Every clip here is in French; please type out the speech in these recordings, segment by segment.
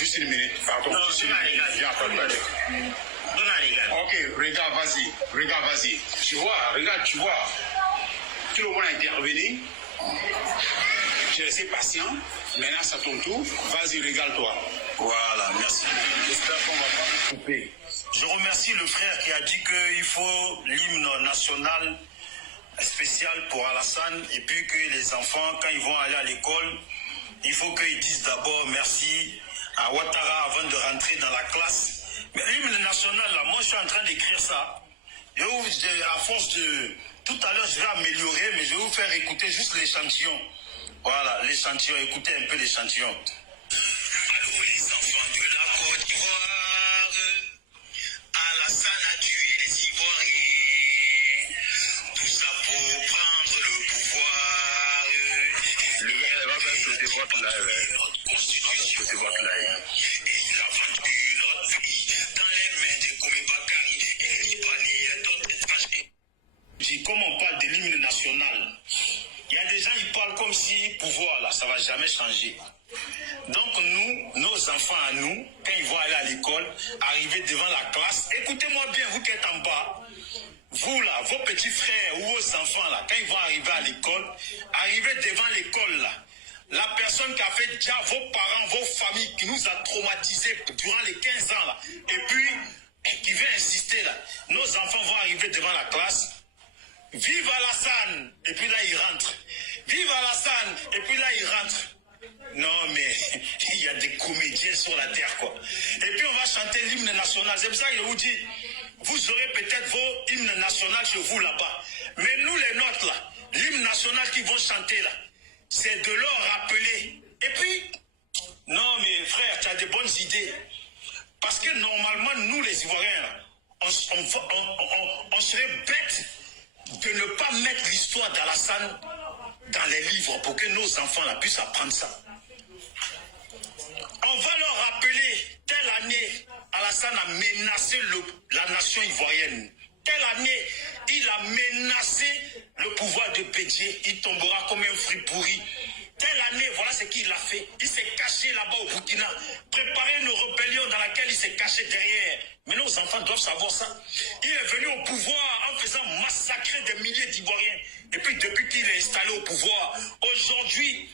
juste une minute. Pardon, non, juste une minute. Ok, regarde, vas-y. Tu vois, regarde, tu vois. Tout le monde a intervenu. J'ai resté patient. Maintenant, c'est à ton tour. Vas-y, régale-toi. Voilà, merci. J'espère qu'on va pas me couper. Je remercie le frère qui a dit qu'il faut l'hymne national spécial pour Alassane et puis que les enfants, quand ils vont aller à l'école, il faut qu'ils disent d'abord merci à Ouattara avant de rentrer dans la classe. Mais l'hymne national, là, moi je suis en train d'écrire ça. Et à force de... Tout à l'heure, je vais améliorer, mais je vais vous faire écouter juste l'échantillon. Voilà, l'échantillon, écoutez un peu l'échantillon. Allô les enfants de la Côte d'Ivoire, Alassane a tué les Ivoiriens, tout ça pour prendre le pouvoir. Le gars va faire sauter votre live. Notre constitution. Et il a vendu notre pays dans les mains de Koumé Bakary et Libani et d'autres étrangers. Comme on parle de l'hymne national, il y a des gens qui parlent comme si pouvoir là, ça va jamais changer. Donc nous, nos enfants à nous, quand ils vont aller à l'école, arriver devant la classe, écoutez-moi bien, vous qui êtes en bas, vous là, vos petits frères ou vos enfants là, quand ils vont arriver à l'école, arriver devant l'école là, la personne qui a fait déjà vos parents, vos familles, qui nous a traumatisés durant les 15 ans là, et puis qui veut insister là, nos enfants vont arriver devant la classe. Vive Alassane! Et puis là, il rentre. Vive Alassane! Et puis là, il rentre. Non, mais il y a des comédiens sur la terre, quoi. Et puis on va chanter l'hymne national. C'est pour ça que je vous dis, vous aurez peut-être vos hymnes nationaux chez vous là-bas. Mais nous, les nôtres, là, l'hymne national qu'ils vont chanter, là, c'est de leur rappeler. Et puis, non, mais frère, tu as de bonnes idées. Parce que normalement, nous, les Ivoiriens, là, on serait bêtes de ne pas mettre l'histoire d'Alassane dans les livres pour que nos enfants là, puissent apprendre ça. On va leur rappeler, telle année, Alassane a menacé la nation ivoirienne. Telle année, il a menacé le pouvoir de Bédié. Il tombera comme un fruit pourri. Telle année, voilà ce qu'il a fait. Il s'est caché là-bas au Burkina, préparé une rébellion dans laquelle il s'est caché derrière. Mais nos enfants doivent savoir ça. Il est venu au pouvoir en faisant massacrer des milliers d'Ivoiriens. Et puis depuis qu'il est installé au pouvoir, aujourd'hui,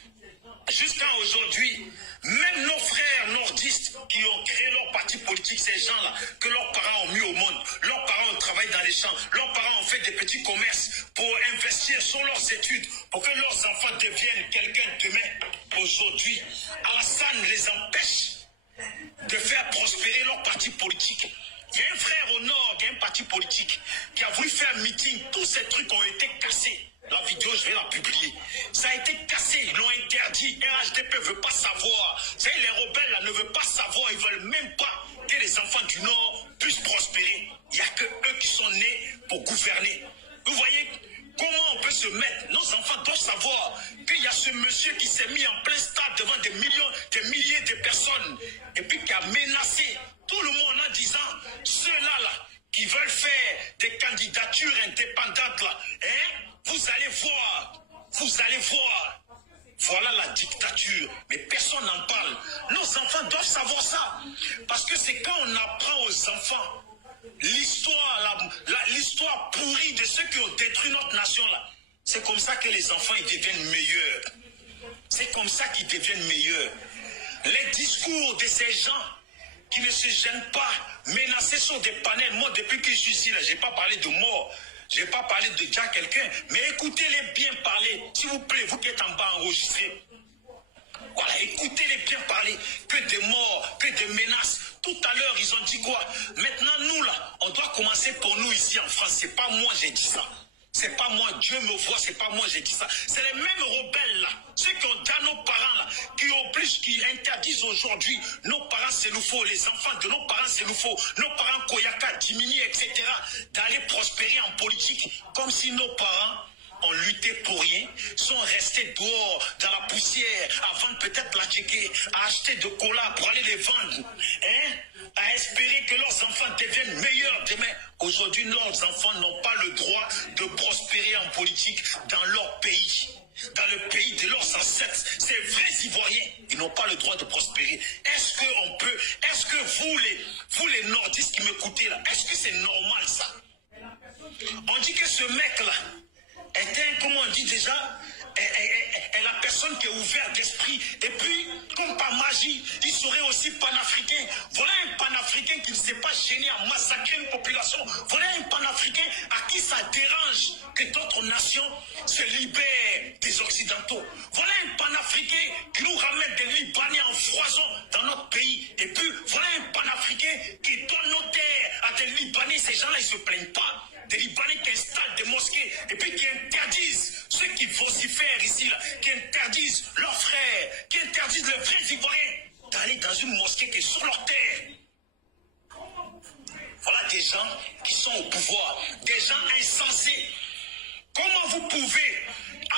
jusqu'à aujourd'hui, même nos frères nordistes qui ont créé leur parti politique, ces gens-là, que leurs parents ont mis au monde, leurs parents ont travaillé dans les champs, leurs parents ont fait des petits commerces pour investir sur leurs études, pour que leurs enfants deviennent quelqu'un demain. Aujourd'hui, Alassane les empêche de faire prospérer leur parti politique. Il y a un frère au nord, il y a un parti politique qui a voulu faire un meeting, tous ces trucs ont été cassés. La vidéo, je vais la publier. Ça a été cassé, ils l'ont interdit. RHDP ne veut pas savoir. Vous savez, les rebelles là, ne veulent pas savoir. Ils ne veulent même pas que les enfants du Nord puissent prospérer. Il n'y a que eux qui sont nés pour gouverner. Vous voyez comment on peut se mettre? Nos enfants doivent savoir qu'il y a ce monsieur qui s'est mis en plein stade devant des millions, des milliers de personnes. Et puis qui a menacé tout le monde en disant, ceux-là là, qui veulent faire des candidatures indépendantes là, hein? Vous allez voir. Voilà la dictature. Mais personne n'en parle. Nos enfants doivent savoir ça. Parce que c'est quand on apprend aux enfants l'histoire pourrie de ceux qui ont détruit notre nation là. C'est comme ça que les enfants ils deviennent meilleurs. C'est comme ça qu'ils deviennent meilleurs. Les discours de ces gens qui ne se gênent pas, menacés sur des panels. Moi, depuis que je suis ici, là, je n'ai pas parlé de mort. Je n'ai pas parlé de déjà quelqu'un. Mais écoutez-les bien parler. S'il vous plaît, vous qui êtes en bas enregistrés. Voilà, écoutez-les bien parler. Que des morts, que des menaces. Tout à l'heure, ils ont dit quoi? Maintenant, nous, là, on doit commencer pour nous ici en France. C'est pas moi, j'ai dit ça. C'est pas moi, Dieu me voit, c'est pas moi, j'ai dit ça. C'est les mêmes rebelles là, ceux qui ont dans nos parents là, qui obligent, qui interdisent aujourd'hui, nos parents c'est nous faut, les enfants de nos parents c'est nous faut, nos parents Koyaka, Dimini, etc., d'aller prospérer en politique, comme si nos parents ont lutté pour rien, sont restés dehors dans la poussière, à vendre peut-être la tchéké, à acheter de cola pour aller les vendre, hein? À espérer que leurs enfants deviennent meilleurs demain. Aujourd'hui, leurs enfants n'ont pas le droit de prospérer en politique dans leur pays. Dans le pays de leurs ancêtres, ces vrais Ivoiriens, ils n'ont pas le droit de prospérer. Est-ce qu'on peut personne qui est ouverte d'esprit. Et puis, comme par magie, il serait aussi panafricain. Voilà un panafricain qui ne s'est pas gêné à massacrer une population. Voilà un panafricain à qui ça dérange que d'autres nations se libèrent des Occidentaux. Voilà un panafricain qui nous ramène des Libanais en foison dans notre pays. Et puis, voilà un panafricain qui donne nos terres à des Libanais. Ces gens-là, ils ne se plaignent pas. Des Libanais qui installent des mosquées et puis qui interdisent ceux qui vocifèrent ici, là, qui interdisent leurs frères, qui interdisent les vrais Ivoiriens d'aller dans une mosquée qui est sur leur terre. Voilà des gens qui sont au pouvoir, des gens insensés. Comment vous pouvez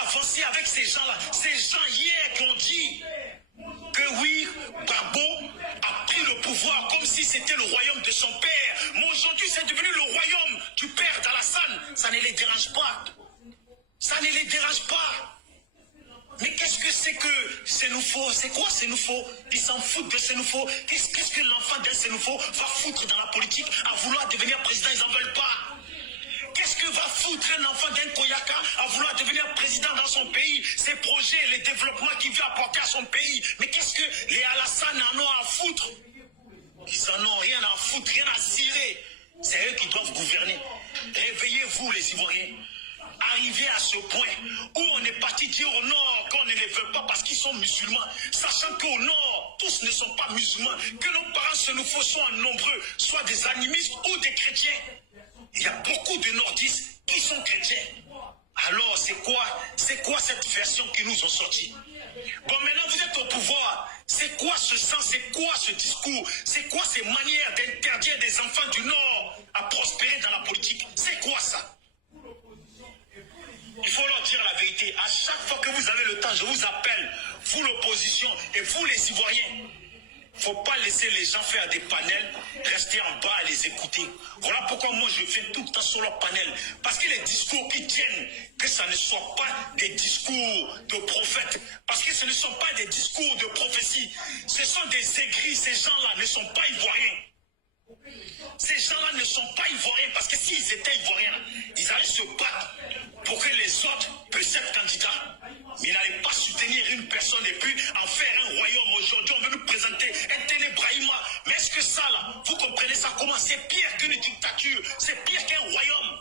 avancer avec ces gens-là? Ces gens hier qui ont dit que oui, Gbagbo a pris le pouvoir comme si c'était le royaume de son père. Mais aujourd'hui, c'est devenu le royaume du père d'Alassane. Ça ne les dérange pas. Ça ne les dérange pas. Mais qu'est-ce que c'est que Sénoufo? C'est quoi Sénoufo? Ils s'en foutent de Sénoufo. Qu'est-ce que l'enfant d'un Sénoufo va foutre dans la politique à vouloir devenir président? Ils n'en veulent pas. Qu'est-ce que va foutre un enfant d'un Koyaka à vouloir devenir président dans son pays? Ses projets, les développements qu'il veut apporter à son pays. Mais qu'est-ce que les Alassane en ont à foutre? Ils en ont rien à foutre, rien à cirer. C'est eux qui doivent gouverner. Réveillez-vous les Ivoiriens. Arriver à ce point où on est parti dire au Nord qu'on ne les veut pas parce qu'ils sont musulmans, sachant qu'au Nord, tous ne sont pas musulmans, que nos parents Sénoufo soient nombreux, soit des animistes ou des chrétiens. Il y a beaucoup de nordistes qui sont chrétiens. Alors, c'est quoi cette version qui nous ont sorti? Bon, maintenant, vous êtes au pouvoir. C'est quoi ce sens? C'est quoi ce discours? C'est quoi ces manières d'interdire des enfants du Nord à prospérer dans la politique? C'est quoi ça? Il faut leur dire la vérité. À chaque fois que vous avez le temps, je vous appelle, vous l'opposition et vous les Ivoiriens. Il ne faut pas laisser les gens faire des panels, rester en bas et les écouter. Voilà pourquoi moi je fais tout le temps sur leur panel. Parce que les discours qui tiennent, que ça ne soit pas des discours de prophètes. Parce que ce ne sont pas des discours de prophétie. Ce sont des aigris. Ces gens-là ne sont pas Ivoiriens. Ces gens-là ne sont pas Ivoiriens parce que s'ils étaient Ivoiriens, ils allaient se battre pour que les autres puissent être candidats. Mais ils n'allaient pas soutenir une personne et puis en faire un royaume. Aujourd'hui, on veut nous présenter un Téné Brahima. Mais est-ce que ça, là, vous comprenez ça comment? C'est pire qu'une dictature, c'est pire qu'un royaume.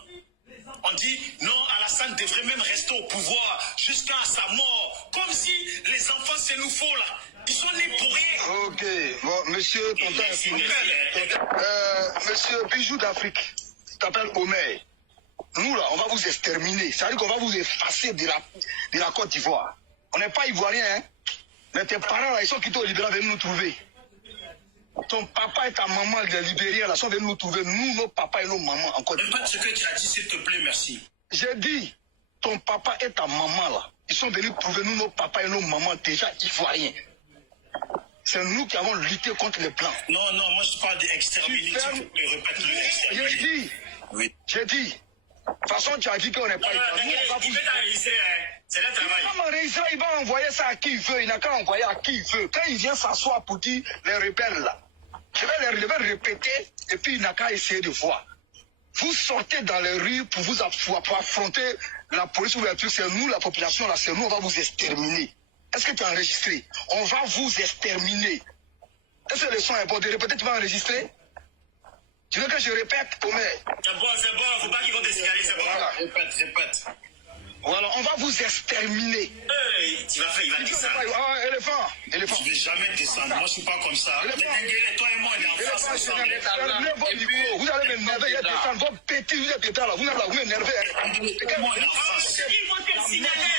On dit non, Alassane devrait même rester au pouvoir jusqu'à sa mort. Comme si les enfants Sénoufo, là, ils sont nés pour rien. Ok, bon, monsieur, monsieur Bijou d'Afrique, t'appelles Omer. Nous, là, on va vous exterminer. Ça veut dire qu'on va vous effacer de la Côte d'Ivoire. On n'est pas Ivoiriens, hein. Mais tes parents, là, ils sont quittés au Libéria, venus nous trouver. Ton papa et ta maman, les Libériens, là, sont venus nous trouver. Nous, nos papas et nos mamans, en Côte d'Ivoire. Répète ce que tu as dit, s'il te plaît, merci. J'ai dit, ton papa et ta maman, là, ils sont venus trouver nous, nos papas et nos mamans, déjà Ivoiriens. C'est nous qui avons lutté contre les Blancs. Non, moi je parle d'exterminer. J'ai dit, oui. J'ai dit, de toute façon, tu as dit qu'on n'est pas Ivoiriens. C'est le travail. Il va envoyer ça à qui il veut. Il n'a qu'à envoyer à qui il veut. Quand il vient s'asseoir pour dire les rebelles là, je vais répéter et puis il n'a qu'à essayer de voir. Vous sortez dans les rues pour affronter la police ou c'est nous, la population là, c'est nous, on va vous exterminer. Est-ce que tu as enregistré? On va vous exterminer. Est-ce que le son est bon de répéter? Tu vas enregistrer? Tu veux que je répète? Omer? C'est bon, faut pas qu'ils vont te signaler, c'est bon. Voilà. Répète. Voilà, on va vous exterminer. Il va dire ça. Éléphant. Je ne vais jamais descendre. Moi, je ne suis pas comme ça. Toi et moi, on est en face ensemble. Vous allez m'énerver, il y a descendre. Votre petit, vous êtes là. Vous n'êtes là, vous m'énervez. Ils vont te signaler.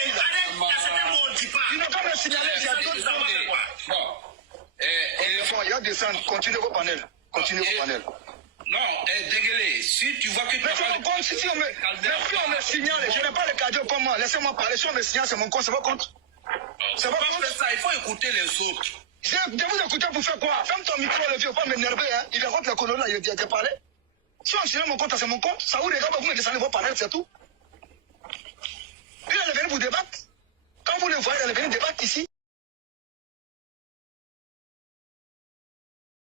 Il n'a pas me signaler. Éléphant, il y a descendre. Continuez vos panels. Non, Déguélé, si tu vois que tu mais c'est mon compte, si on me signale, je n'ai pas le cadeau pour moi, laissez-moi parler, si on me signale, c'est mon compte, c'est votre compte. C'est pas ça, il faut écouter les autres. Je vous écouter pour faire quoi? Ferme ton micro, le vieux, pas m'énerver, hein. Il raconte la colonne, il a parlé. Si on signale mon compte, c'est mon compte, ça vous regarde, vous me descendez vos panels, c'est tout. Il est venu vous débattre. Quand vous le voyez, il est venu débattre ici.